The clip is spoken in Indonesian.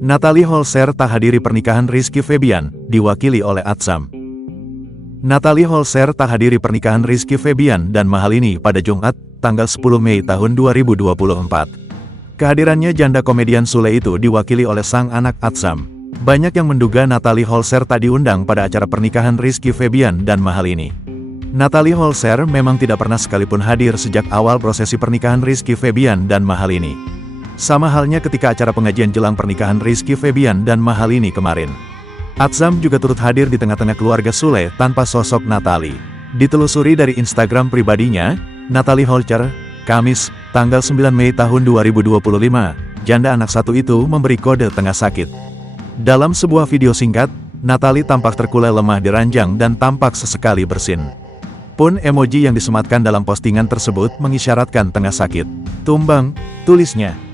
Natalie Holzer tak hadiri pernikahan Rizky Febian, diwakili oleh Atsam. Natalie Holzer tak hadiri pernikahan Rizky Febian dan Mahalini pada Jumat, tanggal 10 Mei tahun 2024. Kehadirannya janda komedian Sule itu diwakili oleh sang anak Atsam. Banyak yang menduga Natalie Holzer tak diundang pada acara pernikahan Rizky Febian dan Mahalini. Natalie Holzer memang tidak pernah sekalipun hadir sejak awal prosesi pernikahan Rizky Febian dan Mahalini. Sama halnya ketika acara pengajian jelang pernikahan Rizky Febian dan Mahalini kemarin. Atsam juga turut hadir di tengah-tengah keluarga Sule tanpa sosok Natalie. Ditelusuri dari Instagram pribadinya, Natalie Holzer, Kamis, tanggal 9 Mei tahun 2025, janda anak satu itu memberi kode tengah sakit. Dalam sebuah video singkat, Natalie tampak terkulai lemah di ranjang dan tampak sesekali bersin. Pun emoji yang disematkan dalam postingan tersebut mengisyaratkan tengah sakit. Tumbang, tulisnya.